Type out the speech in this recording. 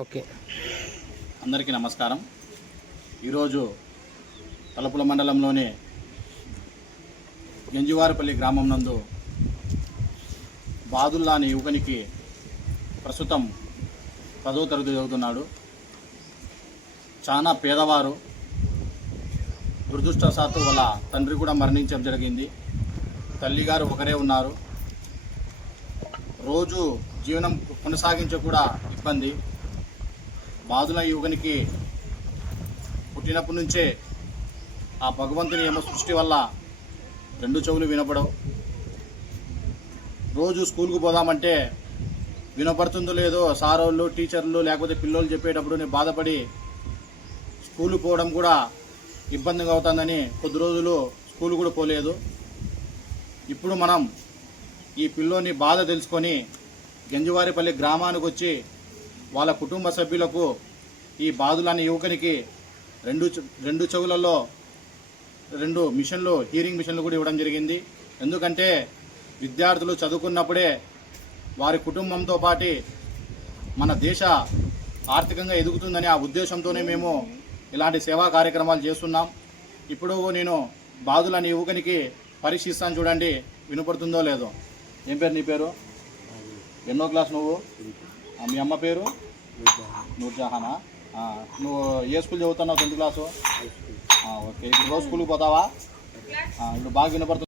Okay, అందరికీ నమస్కారం. ఈరోజు తలుపుల మండలంలోని గంజివారిపల్లి గ్రామం నందు బాదుల్లా అనే యువకునికి ప్రస్తుతం 10వ తరగతి చదువుతున్నాడు. చాలా పేదవారు. దురదృష్టవశాత్తు వాళ్ళ తండ్రి కూడా మరణించడం జరిగింది. తల్లిగారు ఒకరే ఉన్నారు. రోజు జీవనం కొనసాగించ కూడా ఇబ్బంది. బాదుల యువకునికి పుట్టినప్పటి నుంచే ఆ భగవంతుని ఏమో సృష్టి వల్ల 2 చెవులు వినపడవు. రోజు స్కూల్కు పోదామంటే వినపడుతుందో లేదో సారోళ్ళు, టీచర్లు లేకపోతే పిల్లలు చెప్పేటప్పుడు నేను బాధపడి స్కూల్కి పోవడం కూడా ఇబ్బందిగా అవుతుందని కొద్ది రోజులు స్కూల్ కూడా పోలేదు. ఇప్పుడు మనం ఈ పిల్లోని బాధ తెలుసుకొని గంజివారిపల్లి గ్రామానికి వచ్చి వాళ్ళ కుటుంబ సభ్యులకు ఈ బాదులాని యువకునికి 2 చెవులలో 2 మిషన్లు, హీరింగ్ మిషన్లు కూడా ఇవ్వడం జరిగింది. ఎందుకంటే విద్యార్థులు చదువుకున్నప్పుడే వారి కుటుంబంతో పాటు మన దేశ ఆర్థికంగా ఎదుగుతుందని ఆ ఉద్దేశంతోనే మేము ఇలాంటి సేవా కార్యక్రమాలు చేస్తున్నాం. ఇప్పుడు నేను బాదులాని యువకునికి పరీక్షిస్తాను, చూడండి వినపడుతుందో లేదో. ఏం పేరు నీ పేరు? ఎన్నో క్లాస్ నువ్వు? మీ అమ్మ పేరు? నూర్జహానా. నువ్వు ఏ స్కూల్ చదువుతున్నావు? 10th class. ఓకే, ఇప్పుడు రోజు స్కూల్కి పోతావా? ఇప్పుడు బాగా వినపడుతుంది.